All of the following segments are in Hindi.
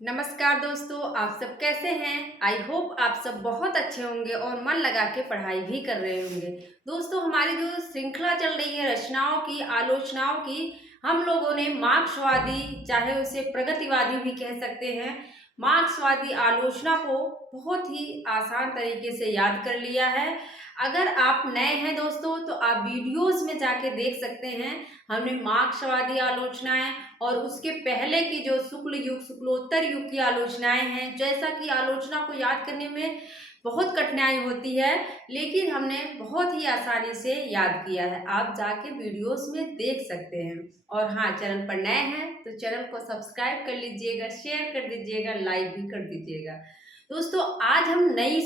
नमस्कार दोस्तों, आप सब कैसे हैं? आई होप आप सब बहुत अच्छे होंगे और मन लगा के पढ़ाई भी कर रहे होंगे। दोस्तों, हमारी जो श्रृंखला चल रही है रचनाओं की, आलोचनाओं की, हम लोगों ने मार्क्सवादी, चाहे उसे प्रगतिवादी भी कह सकते हैं, मार्क्सवादी आलोचना को बहुत ही आसान तरीके से याद कर लिया है। अगर आप नए हैं दोस्तों, तो आप वीडियोज़ में जाके देख सकते हैं। हमने मार्क्सवादी आलोचनाएँ और उसके पहले की जो शुक्ल युग, शुक्लोत्तर युग की आलोचनाएँ हैं, जैसा कि आलोचना को याद करने में बहुत कठिनाई होती है, लेकिन हमने बहुत ही आसानी से याद किया है। आप जाके वीडियोज़ में देख सकते हैं। और हाँ, चैनल पर नए हैं तो चैनल को सब्सक्राइब कर लीजिएगा, शेयर कर दीजिएगा, लाइक भी कर दीजिएगा। दोस्तों, आज हम नई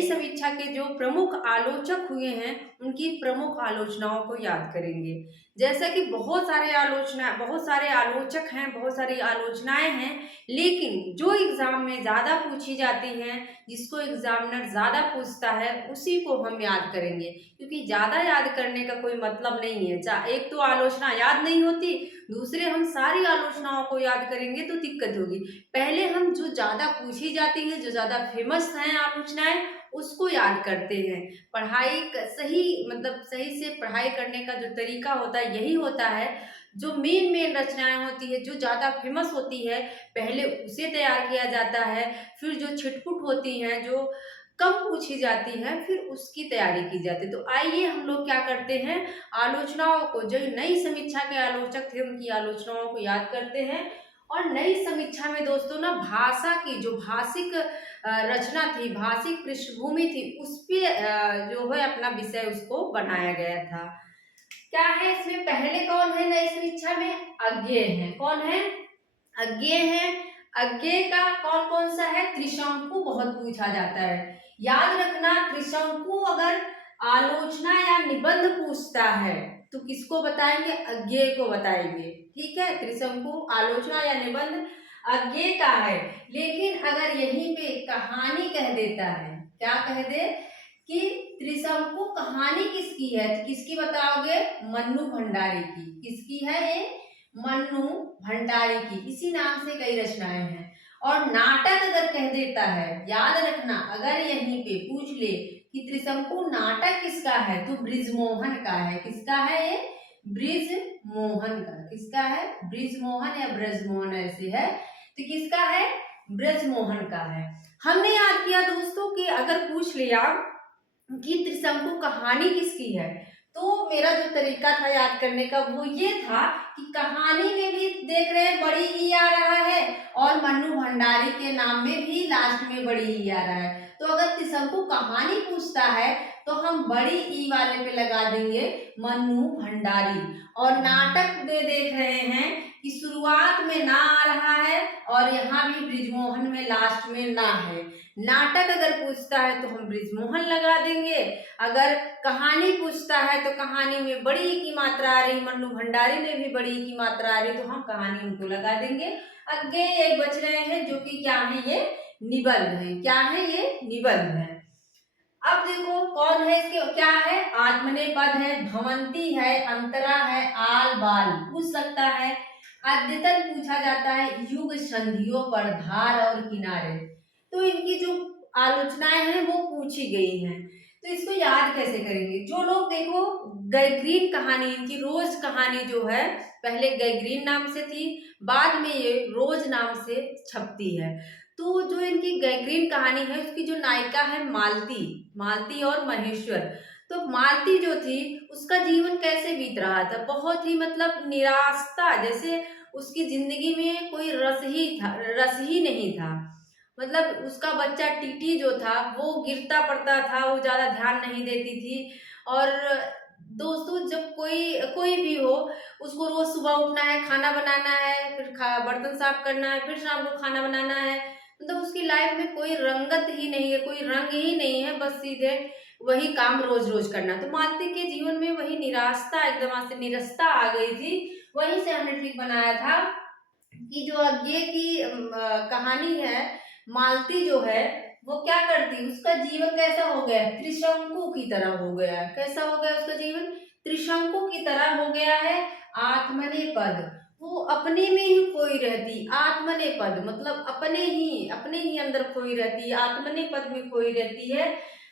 समीक्षा के जो प्रमुख आलोचक हुए हैं, उनकी प्रमुख आलोचनाओं को याद करेंगे। जैसा कि बहुत सारे आलोचक हैं, बहुत सारी आलोचनाएँ हैं, लेकिन जो एग्ज़ाम में ज़्यादा पूछी जाती हैं, जिसको एग्ज़ामिनर ज़्यादा पूछता है, उसी को हम याद करेंगे। क्योंकि ज़्यादा याद करने का कोई मतलब नहीं है। एक तो आलोचना याद नहीं होती, दूसरे हम सारी आलोचनाओं को याद करेंगे तो दिक्कत होगी। पहले हम जो ज़्यादा पूछी जाती हैं, जो ज़्यादा फेमस हैं आलोचनाएँ, उसको याद करते हैं। पढ़ाई क सही मतलब सही से पढ़ाई करने का जो तरीका होता है, यही होता है, जो मेन रचनाएँ होती है, जो ज़्यादा फेमस होती है, पहले उसे तैयार किया जाता है, फिर जो छिटपुट होती हैं, जो कम पूछी जाती हैं, फिर उसकी तैयारी की जाती है। तो आइए हम लोग क्या करते हैं, आलोचनाओं को, जो नई समीक्षा के आलोचक थे, उनकी आलोचनाओं को याद करते हैं। और नई समीक्षा में दोस्तों ना भाषा की जो भाषिक रचना थी, भाषिक पृष्ठभूमि थी, उस पे जो है अपना विषय उसको बनाया गया था। क्या है इसमें, पहले कौन है नई समीक्षा में? अज्ञेय है। कौन है? अज्ञेय है। अज्ञेय का कौन कौन सा है? त्रिशंकु बहुत पूछा जाता है। याद रखना, त्रिशंकु अगर आलोचना या निबंध पूछता है तो किसको बताएंगे? अज्ञेय को बताएंगे। ठीक है, त्रिशंकु आलोचना या निबंध अज्ञेय का है। लेकिन अगर यहीं पे कहानी कह देता है, क्या कह दे कि त्रिशंकु कहानी किसकी है, तो किसकी बताओगे? मन्नू भंडारी की। किसकी है ये? मन्नू भंडारी की। इसी नाम से कई रचनाएं हैं। और नाटक अगर कह देता है, याद रखना, अगर यहीं पे पूछ ले कि त्रिशंकु नाटक किसका है, तो बृजमोहन का है। किसका है ये? बृजमोहन का। किसका है? बृजमोहन या ब्रजमोहन ऐसे है, तो किसका है? ब्रजमोहन का है। हमने याद किया दोस्तों कि अगर पूछ लिया कि त्रिशंकु कहानी किसकी है, तो मेरा जो तरीका था याद करने का वो ये था कि कहानी में भी देख रहे हैं बड़ी ई आ रहा है, और मन्नू भंडारी के नाम में भी लास्ट में बड़ी ई आ रहा है। तो अगर त्रिशंकु कहानी पूछता है तो हम बड़ी ई वाले पे लगा देंगे मन्नू भंडारी। और नाटक में देख रहे हैं कि शुरुआत में ना आ रहा है और यहाँ भी बृजमोहन में लास्ट में ना है। नाटक अगर पूछता है तो हम बृजमोहन लगा देंगे। अगर कहानी पूछता है तो कहानी में बड़ी ई की मात्रा आ रही, मन्नू भंडारी में भी बड़ी ई की मात्रा आ रही, तो हम कहानी उनको लगा देंगे। अज्ञेय एक बच रहे हैं जो कि क्या है? ये निबंध है। क्या है ये? निबंध है। अब देखो कौन है इसके, क्या है? आत्मनेपद है, भवंती है, अंतरा है, आल बाल पूछ सकता है। अद्यतन पूछा जाता है, युग संधियों पर धार और किनारे। तो इनकी जो आलोचनाएं हैं वो पूछी गई हैं। तो इसको याद कैसे करेंगे? जो लोग देखो, गैग्रीन कहानी, इनकी रोज कहानी जो है, पहले गैग्रीन नाम से थी, बाद में ये रोज नाम से छपती है। तो जो इनकी गैग्रीन कहानी है, उसकी जो नायिका है मालती, मालती और महेश्वर। तो मालती जो थी, उसका जीवन कैसे बीत रहा था? बहुत ही मतलब निराशता, जैसे उसकी जिंदगी में कोई रस ही नहीं था। मतलब उसका बच्चा टीटी जो था वो गिरता पड़ता था, वो ज्यादा ध्यान नहीं देती थी। और दोस्तों, जब कोई कोई भी हो, उसको रोज सुबह उठना है, खाना बनाना है, फिर बर्तन साफ करना है, फिर शाम को खाना बनाना है। मतलब उसकी लाइफ में कोई रंगत ही नहीं है, कोई रंग ही नहीं है, बस सीधे वही काम रोज रोज करना। तो मालती के जीवन में वही निराशता, एकदम से निरस्ता आ गई थी। वहीं से हमने ठीक बनाया था कि जो अज्ञेय की कहानी है, मालती जो है वो क्या करती, उसका जीवन कैसा हो गया? त्रिशंकु की तरह हो गया है। कैसा हो गया उसका जीवन? त्रिशंकु की तरह हो गया है। आत्मनेपद, वो वो अपने में ही खोई रहती, आत्मनेपद मतलब अपने ही अंदर खोई रहती है, आत्मनेपद में खोई रहती है।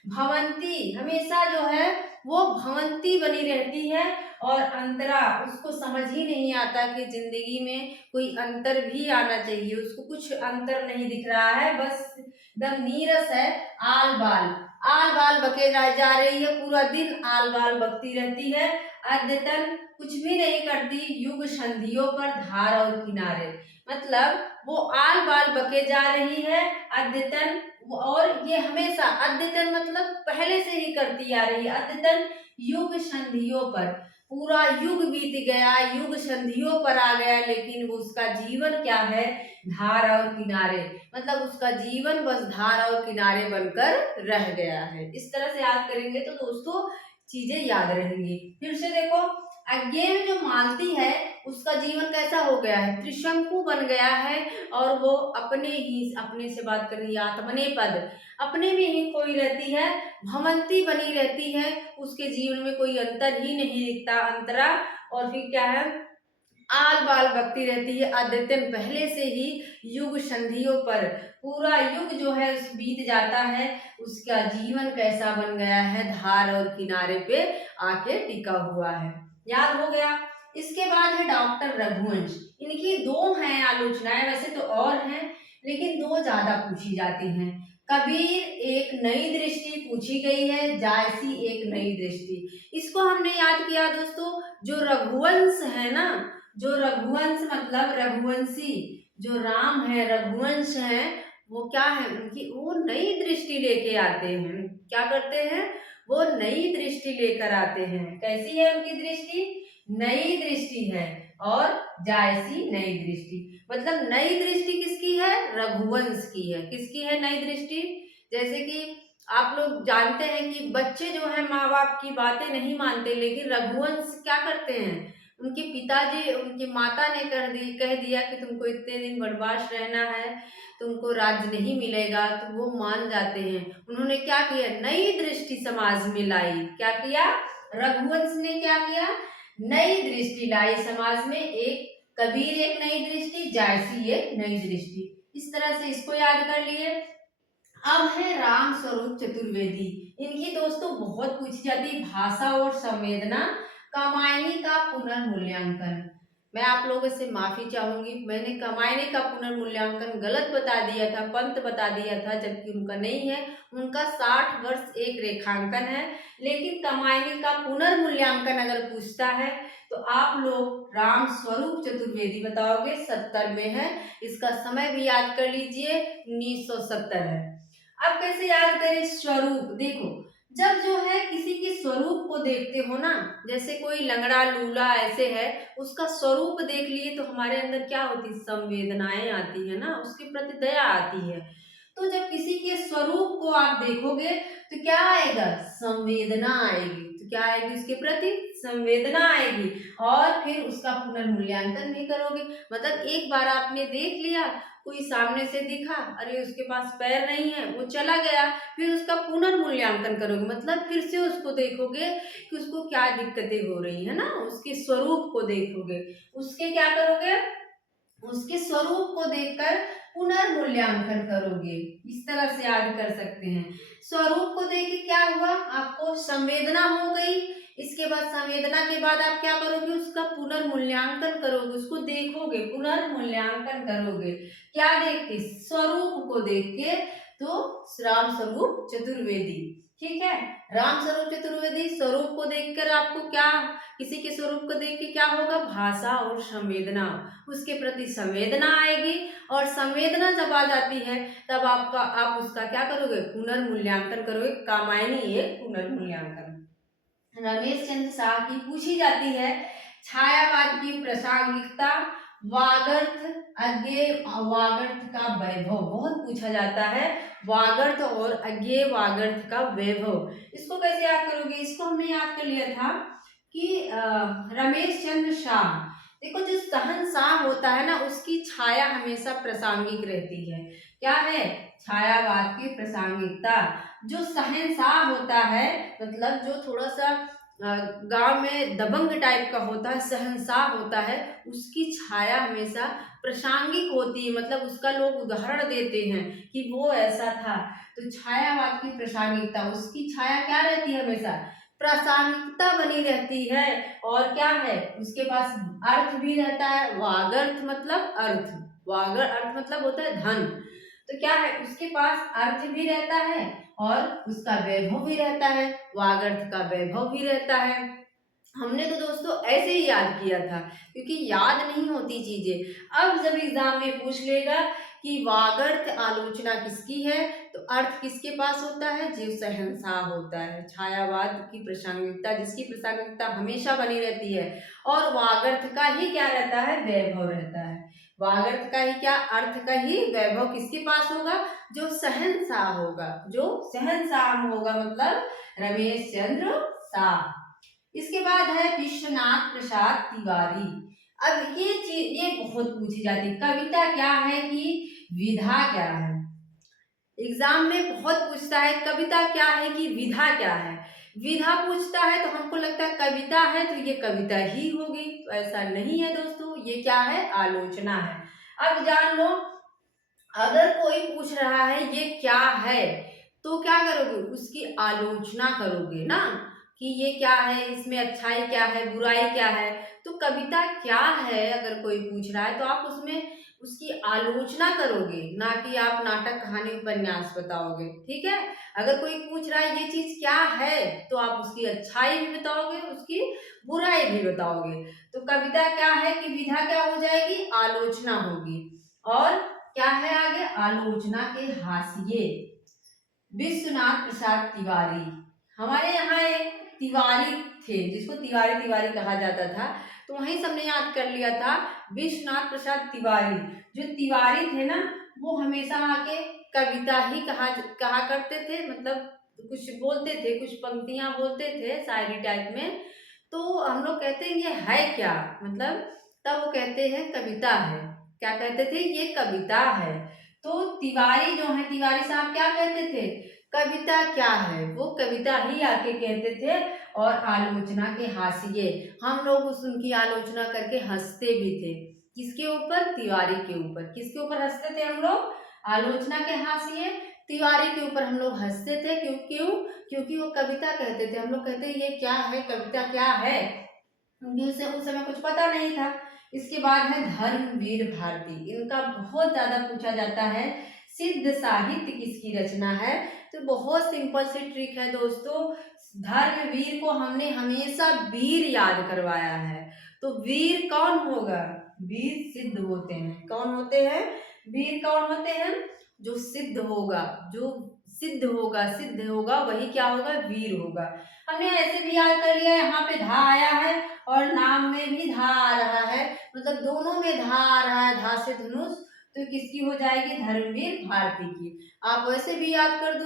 भवंती हमेशा जो है वो भवंती बनी रहती है, और अंतरा उसको समझ ही नहीं आता कि जिंदगी में कोई अंतर भी आना चाहिए, उसको कुछ अंतर नहीं दिख रहा है, बस एकदम नीरस है। आल बाल बके जा रही है, पूरा दिन आल बाल बकती रहती है, अद्यतन कुछ भी नहीं करती, युग संधियों पर धार और किनारे, मतलब वो आल बाल बके जा रही है, अद्यतन और ये हमेशा, अद्यतन मतलब पहले से ही करती आ रही है, अद्यतन युग संधियों पर, पूरा युग बीत गया, युग संधियों पर आ गया, लेकिन वो उसका जीवन क्या है, धार और किनारे, मतलब उसका जीवन बस धार और किनारे बनकर रह गया है। इस तरह से याद करेंगे तो दोस्तों चीजें याद रहेंगी। फिर से देखो, अज्ञे में जो मालती है उसका जीवन कैसा हो गया है, त्रिशंकु बन गया है, और वो अपने से बात कर रही है, आत्मने पद अपने में ही खोई रहती है, भवंती बनी रहती है, उसके जीवन में कोई अंतर ही नहीं दिखता, अंतरा। और फिर क्या है, आल बाल बकती रहती है, अद्यतन पहले से ही युग संधियों पर, पूरा युग जो है बीत जाता है, उसका जीवन कैसा बन गया है, धार और किनारे पे आके टिका हुआ है। याद हो गया। इसके बाद है डॉक्टर रघुवंश, इनकी दो हैं आलोचनाएं, वैसे तो और हैं लेकिन दो ज्यादा पूछी जाती हैं। कबीर एक नई दृष्टि पूछी गई है, जायसी एक नई दृष्टि। इसको हमने याद किया दोस्तों, जो रघुवंश है ना, जो रघुवंश मतलब रघुवंशी, जो राम है रघुवंश है, वो क्या है, उनकी वो नई दृष्टि लेके आते हैं। क्या करते हैं, वो नई दृष्टि लेकर आते हैं। कैसी है उनकी दृष्टि, नई दृष्टि है, और जायसी नई दृष्टि, मतलब नई दृष्टि किसकी है, रघुवंश की है। किसकी है नई दृष्टि, जैसे कि आप लोग जानते हैं कि बच्चे जो है माँ बाप की बातें नहीं मानते, लेकिन रघुवंश क्या करते हैं, उनके पिताजी उनकी माता ने कह दिया कि तुमको इतने दिन वनवास रहना है, तुमको राज्य नहीं मिलेगा, तो वो मान जाते हैं। उन्होंने क्या किया, नई दृष्टि समाज में लाई। क्या किया, रघुवंश ने क्या किया, नई दृष्टि लाई समाज में। एक कबीर एक नई दृष्टि, जायसी एक नई दृष्टि। इस तरह से इसको याद कर लिए। अब है राम स्वरूप चतुर्वेदी, इनकी दोस्तों बहुत पूछी जाती है, भाषा और संवेदना, कामायनी का पुनर्मूल्यांकन। मैं आप लोगों से माफी चाहूंगी, मैंने कमायनी का पुनर्मूल्यांकन गलत बता दिया था, पंत बता दिया था, जबकि उनका नहीं है, उनका 60 वर्ष एक रेखांकन है। लेकिन कमायनी का पुनर्मूल्यांकन अगर पूछता है तो आप लोग राम स्वरूप चतुर्वेदी बताओगे, 70 में है। इसका समय भी याद कर लीजिए, 1970 है। अब कैसे याद करें, स्वरूप देखो, जब जो है किसी के स्वरूप को देखते हो ना, जैसे कोई लंगड़ा लूला ऐसे है, उसका स्वरूप देख लिए तो हमारे अंदर क्या होती है, संवेदनाएं आती है ना, उसके प्रति दया आती है। तो जब किसी के स्वरूप को आप देखोगे तो क्या आएगा, संवेदना आएगी। तो क्या आएगी, उसके प्रति संवेदना आएगी, और फिर उसका पुनर्मूल्यांकन भी करोगे। मतलब एक बार आपने देख लिया, कोई सामने से दिखा, अरे उसके पास पैर नहीं है, वो चला गया, फिर उसका पुनर्मूल्यांकन करोगे, मतलब फिर से उसको देखोगे कि उसको क्या दिक्कतें हो रही है ना, उसके स्वरूप को देखोगे, उसके क्या करोगे, उसके स्वरूप को देखकर पुनर्मूल्यांकन करोगे। इस तरह से याद कर सकते हैं। स्वरूप को देख के क्या हुआ, आपको संवेदना हो गई। इसके बाद संवेदना के बाद आप क्या करोगे, उसका पुनर्मूल्यांकन करोगे, उसको देखोगे, पुनर्मूल्यांकन करोगे। क्या देख के, स्वरूप को देख के। तो राम स्वरूप चतुर्वेदी, ठीक है, राम स्वरूप चतुर्वेदी। स्वरूप को देखकर आपको क्या, किसी के स्वरूप को देख के क्या होगा, भाषा और संवेदना, उसके प्रति संवेदना आएगी, और संवेदना जब आ जाती है तब आप उसका क्या करोगे, पुनर्मूल्यांकन करोगे। कामायनी एक पुनर्मूल्यांकन। रमेश चंद्र शाह की पूछी जाती है, छायावाद की प्रासंगिकता, वागर्थ अज्ञेय वागर्थ का वैभव, बहुत पूछा जाता है, वागर्थ और अज्ञेय वागर्थ का वैभव। इसको कैसे याद करोगे, इसको हमने याद कर लिया था कि रमेश चंद्र शाह, देखो जो शहंशाह होता है ना, उसकी छाया हमेशा प्रासंगिक रहती है। क्या है, छायावाद की प्रासंगिकता। जो शहंशाह होता है, मतलब जो थोड़ा सा गांव में दबंग टाइप का होता है, शहंशाह होता है, उसकी छाया हमेशा प्रासंगिक होती है, मतलब उसका लोग उदाहरण देते हैं कि वो ऐसा था। तो छायावाद की प्रासंगिकता, उसकी छाया क्या रहती है, हमेशा प्रासंगिकता बनी रहती है। और क्या है, उसके पास अर्थ भी रहता है, वागर्थ मतलब अर्थ, वागर अर्थ मतलब होता है धन। तो क्या है, उसके पास अर्थ भी रहता है और उसका वैभव भी रहता है, वागर्थ का वैभव भी रहता है। हमने तो दोस्तों ऐसे ही याद किया था, क्योंकि याद नहीं होती चीजें। अब जब एग्जाम में पूछ लेगा कि वागर्थ आलोचना किसकी है, तो अर्थ किसके पास होता है, जो शहंशाह होता है, छायावाद की प्रासंगिकता, जिसकी प्रासंगिकता हमेशा बनी रहती है। और वागर्थ का ही क्या रहता है, वैभव रहता है। वागर्थ का ही क्या, अर्थ का ही वैभव किसके पास होगा, जो शहंशाह होगा, जो शहंशाह होगा, मतलब रमेश चंद्र शाह। इसके बाद है विश्वनाथ प्रसाद तिवारी। अब ये चीज ये बहुत पूछी जाती है, कविता क्या है कि विधा क्या है। एग्जाम में बहुत पूछता है कविता क्या है कि विधा क्या है। विधा पूछता है तो हमको लगता है कविता है तो ये कविता ही होगी, तो ऐसा नहीं है दोस्तों, ये क्या है, आलोचना है। अब जान लो, अगर कोई पूछ रहा है ये क्या है, तो क्या करोगे, उसकी आलोचना करोगे ना, कि ये क्या है, इसमें अच्छाई क्या है, बुराई क्या है। तो कविता क्या है अगर कोई पूछ रहा है तो आप उसमें उसकी आलोचना करोगे, ना कि आप नाटक कहानी उपन्यास बताओगे, ठीक है। अगर कोई पूछ रहा है ये चीज क्या है, तो आप उसकी अच्छाई भी बताओगे, उसकी बुराई भी बताओगे। तो कविता क्या है कि विधा क्या हो जाएगी, आलोचना होगी। और क्या है आगे, आलोचना के हाशिए, विश्वनाथ प्रसाद तिवारी। हमारे यहाँ एक तिवारी थे जिसको तिवारी तिवारी कहा जाता था, तो वहीं सबने याद कर लिया था, विश्वनाथ प्रसाद तिवारी। जो तिवारी थे ना, वो हमेशा आके कविता ही कहा करते थे, मतलब कुछ बोलते थे, कुछ पंक्तियां बोलते थे शायरी टाइप में। तो हम लोग कहते हैं ये है क्या, मतलब तब वो कहते हैं कविता है। क्या कहते थे, ये कविता है। तो तिवारी जो है, तिवारी साहब क्या कहते थे, कविता क्या है, वो कविता ही आके कहते थे। और आलोचना के हाशिए, हम लोग उस उनकी आलोचना करके हंसते भी थे। किसके ऊपर, तिवारी के ऊपर। किसके ऊपर हंसते थे हम लोग, आलोचना के हाशिए तिवारी के ऊपर हम लोग हंसते थे। क्यों क्यों, क्योंकि वो कविता कहते थे। हम लोग कहते ये क्या है, कविता क्या है, क्योंकि उस समय कुछ पता नहीं था। इसके बाद है धर्मवीर भारती, इनका बहुत ज्यादा पूछा जाता है, सिद्ध साहित्य किसकी रचना है। तो बहुत सिंपल सी ट्रिक है दोस्तों, धर्मवीर को हमने हमेशा वीर याद करवाया है। तो वीर कौन होगा, वीर सिद्ध होते हैं। कौन होते हैं, वीर कौन होते हैं, जो सिद्ध होगा, जो सिद्ध होगा वही क्या होगा, वीर होगा। हमने ऐसे भी याद कर लिया, यहाँ पे धा आया है और नाम में भी धा आ रहा है, मतलब दोनों में धा आ रहा है, धा से धनुष, तो किसकी हो जाएगी, धर्मवीर भारती की। आप वैसे भी याद कर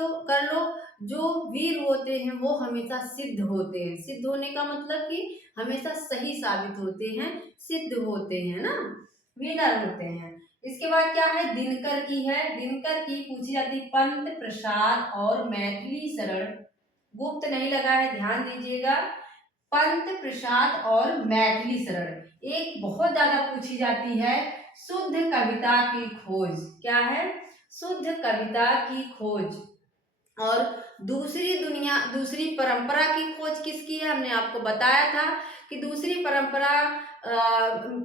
लो, जो वीर होते हैं वो हमेशा सिद्ध होते हैं। सिद्ध होने का मतलब कि हमेशा सही साबित होते हैं, सिद्ध होते हैं ना, विनर होते हैं। इसके बाद क्या है, दिनकर की है। दिनकर की पूछी जाती, पंत प्रसाद और मैथिली शरण, गुप्त नहीं लगा है, ध्यान दीजिएगा, पंत प्रसाद और मैथिली शरण। एक बहुत ज्यादा पूछी जाती है, शुद्ध कविता की खोज। क्या है, शुद्ध कविता की खोज। और दूसरी परंपरा की खोज किसकी है, हमने आपको बताया था कि दूसरी परंपरा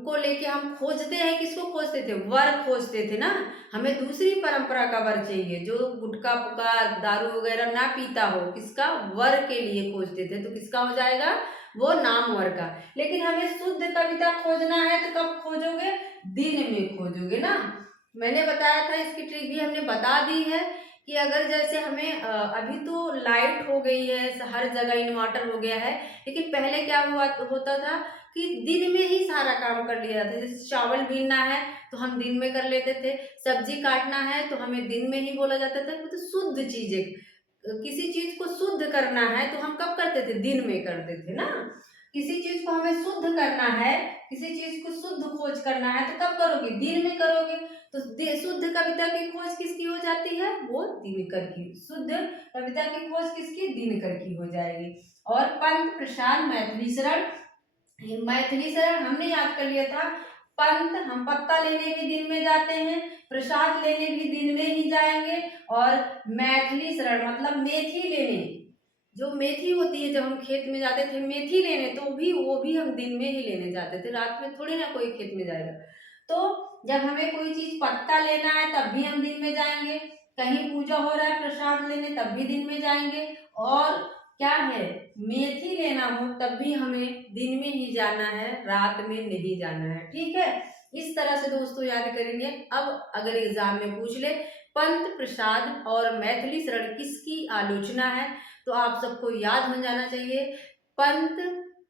को लेके हम खोजते हैं, किसको खोजते थे, वर खोजते थे ना। हमें दूसरी परंपरा का वर चाहिए, जो गुटखा पुका दारू वगैरह ना पीता हो, किसका, वर के लिए खोजते थे। तो किसका हो जाएगा, वो नामवर का। लेकिन हमें शुद्ध कविता खोजना है तो कब खोजोगे, दिन में खोजोगे ना। मैंने बताया था, इसकी ट्रिक भी हमने बता दी है कि अगर जैसे हमें अभी तो लाइट हो गई है, हर जगह इन्वर्टर हो गया है, लेकिन पहले क्या हुआ होता था कि दिन में ही सारा काम कर लिया जाता था। जैसे चावल बीनना है तो हम दिन में कर लेते थे, सब्जी काटना है तो हमें दिन में ही बोला जाता था। तो शुद्ध चीजें, किसी चीज को शुद्ध करना है तो हम कब करते थे, दिन में करते थे ना। किसी चीज को हमें शुद्ध करना है, किसी चीज को शुद्ध खोज करना है तो कब करोगे, दिन में करोगे। तो शुद्ध कविता की खोज किसकी हो जाती है, वो दिनकर की। शुद्ध कविता की खोज किसकी, दिनकर की हो जाएगी। और पंत प्रसाद मैथिली शरण, मैथिली शरण हमने याद कर लिया था। पंत हम पत्ता लेने भी दिन में जाते हैं, प्रसाद लेने भी दिन में ही जाएंगे, और मैथिली शरण मतलब मेथी लेने, जो मेथी होती है, जब हम खेत में जाते थे मेथी लेने तो भी वो भी हम दिन में ही लेने जाते थे, रात में थोड़ी ना कोई खेत में जाएगा। तो जब हमें कोई चीज पत्ता लेना है तब भी हम दिन में जाएंगे, कहीं पूजा हो रहा है प्रसाद लेने तब भी दिन में जाएंगे, और क्या है, मेथी लेना हो तब भी हमें दिन में ही जाना है, रात में नहीं जाना है। ठीक है, इस तरह से दोस्तों याद करेंगे। अब अगर एग्जाम में पूछ ले पंत प्रसाद और मैथिली शरण किसकी आलोचना है, तो आप सबको याद हो जाना चाहिए, पंत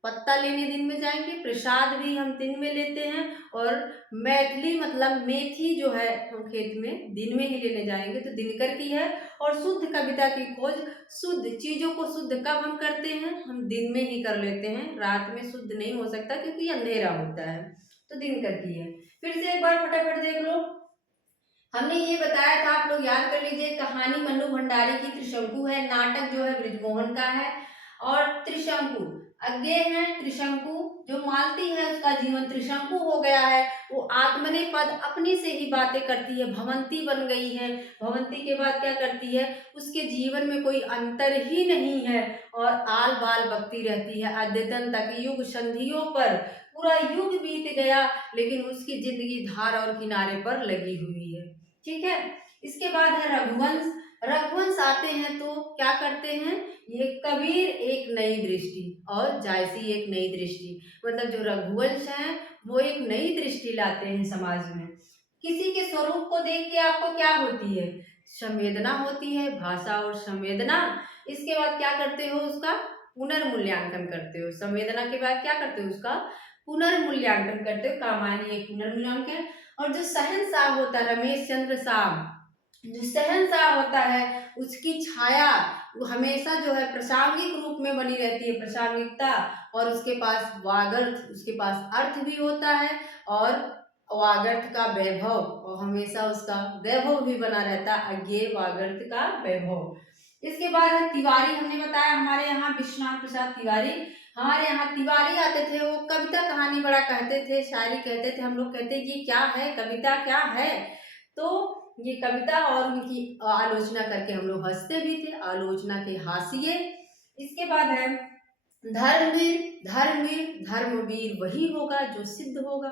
पत्ता लेने दिन में जाएंगे, प्रसाद भी हम दिन में लेते हैं, और मैथिली मतलब मेथी जो है हम खेत में दिन में ही लेने जाएंगे, तो दिनकर की है। और शुद्ध कविता की खोज, शुद्ध चीजों को शुद्ध कब हम करते हैं, हम दिन में ही कर लेते हैं, रात में शुद्ध नहीं हो सकता क्योंकि अंधेरा होता है, तो दिनकर की है। फिर से एक बार फटाफट देख लो, हमने ये बताया था, आप लोग याद कर लीजिए, कहानी मन्नू भंडारी की त्रिशंकु है, नाटक जो है बृजमोहन का है, और त्रिशंकु अज्ञे है, त्रिशंकु जो मालती है उसका जीवन त्रिशंकु हो गया है, वो आत्मनेपद अपने से ही बातें करती है, भवंती बन गई है, भवंती के बाद क्या करती है, उसके जीवन में कोई अंतर ही नहीं है, और आल बाल बकती रहती है अद्यतन तक, युग संधियों पर पूरा युग बीत गया लेकिन उसकी जिंदगी धार और किनारे पर लगी हुई है। ठीक है, इसके बाद है रघुवंश। रघुवंश आते हैं तो क्या करते हैं, ये कबीर एक नई दृष्टि और जायसी एक नई दृष्टि, मतलब जो रघुवंश है वो एक नई दृष्टि लाते हैं समाज में। किसी के स्वरूप को देख के आपको क्या होती है, संवेदना होती है, भाषा और संवेदना। इसके बाद क्या करते हो, उसका पुनर्मूल्यांकन करते हो, संवेदना के बाद क्या करते हो, उसका पुनर्मूल्यांकन करते हो, कामायनी एक पुनर्मूल्यांकन। और जो शहंशाह होता है रमेश चंद्र शाह, जो शहंशाह होता है उसकी छाया वो हमेशा जो है प्रासंगिक रूप में बनी रहती है, प्रासंगिकता, और उसके पास वागर्थ, उसके पास अर्थ भी होता है, और वागर्थ का वैभव, और हमेशा उसका वैभव भी बना रहता है, अज्ञेय वागर्थ का वैभव। इसके बाद है तिवारी, हमने बताया हमारे यहाँ विश्वनाथ प्रसाद तिवारी, हमारे यहाँ तिवारी आते थे, वो कविता कहानी बड़ा कहते थे, शायरी कहते थे, हम लोग कहते ये क्या है, कविता क्या है, तो ये कविता और उनकी आलोचना करके हम लोग हंसते भी थे, आलोचना के हाशिए। इसके बाद है धर्मवीर। धर्मवीर धर्मवीर वही होगा जो सिद्ध होगा,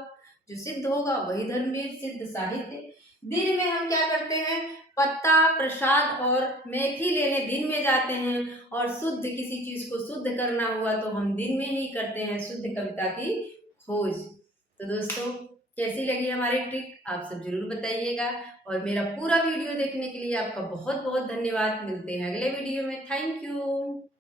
जो सिद्ध होगा वही धर्मवीर, सिद्ध साहित्य। दिन में हम क्या करते हैं, पत्ता प्रसाद और मेथी लेने दिन में जाते हैं, और शुद्ध किसी चीज को शुद्ध करना हुआ तो हम दिन में ही करते हैं, शुद्ध कविता की खोज। तो दोस्तों कैसी लगी हमारी ट्रिक आप सब जरूर बताइएगा, और मेरा पूरा वीडियो देखने के लिए आपका बहुत बहुत धन्यवाद। मिलते हैं अगले वीडियो में, थैंक यू।